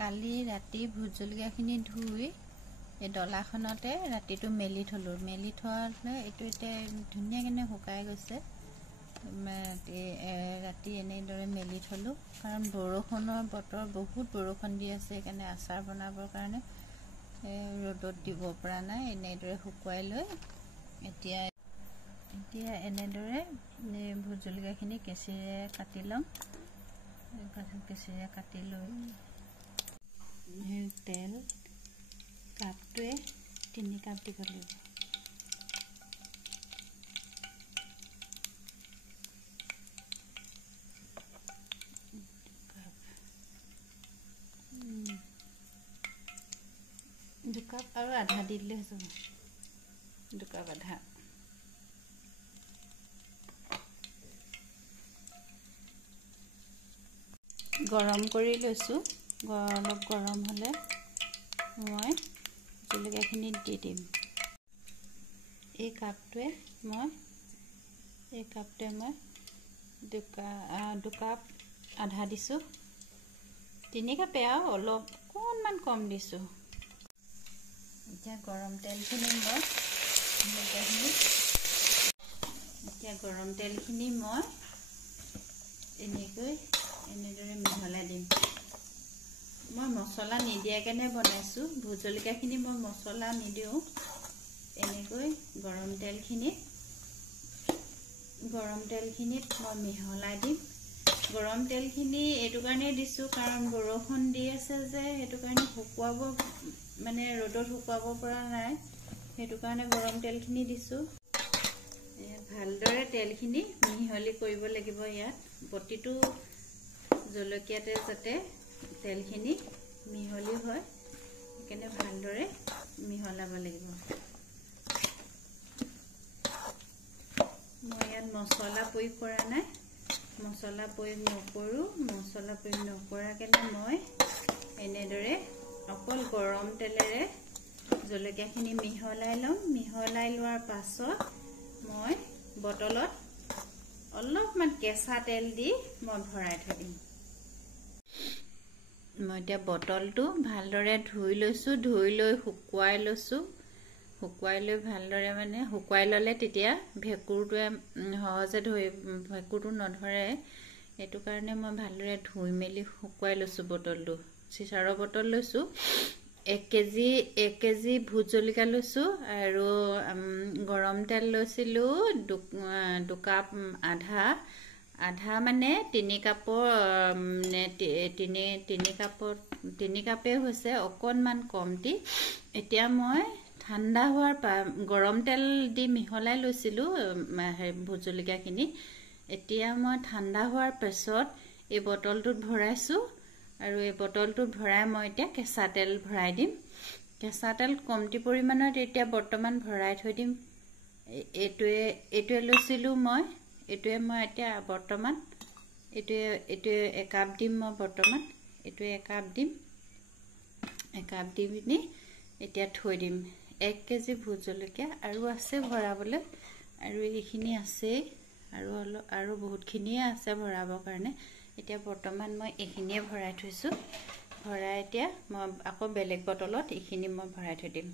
কালি ৰাতি ভোট জলকীয়াখিনি ধুই এই ডলাখনতে ৰাতিটো মেলি থলোঁ। মেলি থোৱালে এইটো এতিয়া ধুনীয়াকৈ শুকাই গৈছে। ৰাতি এনেদৰে মেলি থলোঁ, কাৰণ বৰষুণৰ বতৰ, বহুত বৰষুণ দি আছে, সেইকাৰণে আচাৰ বনাবৰ কাৰণে ৰ'দত দিব পৰা নাই। এনেদৰে শুকুৱাই লৈ এতিয়া এনেদৰে ভোট জলকীয়াখিনি কেঁচিৰে কাটি ল'ম। কেঁচিৰে কাটি লৈ তেল কাপটোৱে 3 কাপ দিব লাগিব। দুকাপ আৰু আধা দি দিলে হৈ যাব। 2 কাপ আধা। গৰম কৰি লৈছোঁ। অলপ গৰম হ'লে মই জলকীয়াখিনি দি দিম। এই কাপটোৱে মই 2 কাপ আধা দিছোঁ। 3 কাপে আৰু অলপ অকণমান কম দিছোঁ। এতিয়া গৰম তেলখিনি মই এনেদৰে মিহলাই দিম। মই মছলা নিদিয়াকৈ বনাইছোঁ। ভোট জলকীয়াখিনি মই মছলা নিদিওঁ। এনেকৈ গৰম তেলখিনিত মই মিহলাই দিম। গৰম তেলখিনি এইটো কাৰণেই দিছোঁ, কাৰণ বৰষুণ দি আছে যে, সেইটো কাৰণে ৰ'দত শুকুৱাব পৰা নাই, সেইটো কাৰণে গৰম তেলখিনি দিছোঁ। ভালদৰে তেলখিনি মিহলি কৰিব লাগিব। ইয়াত প্ৰতিটো জলকীয়াতে যাতে তেলখিনি মিহলি হয়, সেইকাৰণে ভালদৰে মিহলাব লাগিব। মই ইয়াত মছলা প্ৰয়োগ কৰা নাই। মছলা প্ৰয়োগ নকৰাকৈ মই এনেদৰে অকল গৰম তেলেৰে জলকীয়াখিনি মিহলাই ল'ম। মিহলাই লোৱাৰ পাছত মই বটলত অলপমান কেঁচা তেল দি মই ভৰাই থৈ দিম। মই এতিয়া বটলটো ভালদৰে ধুই লৈছোঁ। ধুই লৈ শুকুৱাই লৈছোঁ। শুকুৱাই লৈ ভালদৰে শুকুৱাই ল'লে তেতিয়া ভেঁকুৰটোৱে সহজে ভেঁকুৰটো নধৰে। সেইটো কাৰণে মই ভালদৰে ধুই মেলি শুকুৱাই লৈছোঁ। বটলটো চিচাৰৰ বটল লৈছোঁ। 1 কেজি ভোট জলকীয়া লৈছোঁ আৰু গৰম তেল লৈছিলোঁ 2 কাপ আধা। 3 কাপৰ 3 কাপেই হৈছে, অকণমান কম দি। এতিয়া মই ঠাণ্ডা হোৱাৰ গৰম তেল দি মিহলাই লৈছিলোঁ ভোট জলকীয়াখিনি। এতিয়া মই ঠাণ্ডা হোৱাৰ পাছত এই বটলটোত ভৰাইছোঁ, আৰু এই বটলটোত ভৰাই মই এতিয়া কেঁচা তেল ভৰাই দিম। কেঁচা তেল কমটি পৰিমাণত এতিয়া বৰ্তমান ভৰাই থৈ দিম। এইটোৱে লৈছিলোঁ মই। এইটোৱে এতিয়া বৰ্তমান এইটোৱে 1 কাপ দিম মই বৰ্তমান। এইটোৱে 1 কাপ দিম। 1 কাপ দি পিনি এতিয়া থৈ দিম। 1 কেজি ভোট জলকীয়া আৰু আছে ভৰাবলৈ, আৰু এইখিনি আছেই, আৰু বহুতখিনিয়ে আছে ভৰাবৰ কাৰণে। এতিয়া বৰ্তমান মই এইখিনিয়ে ভৰাই থৈছোঁ। ভৰাই এতিয়া মই আকৌ বেলেগ বটলত এইখিনি মই ভৰাই থৈ দিম।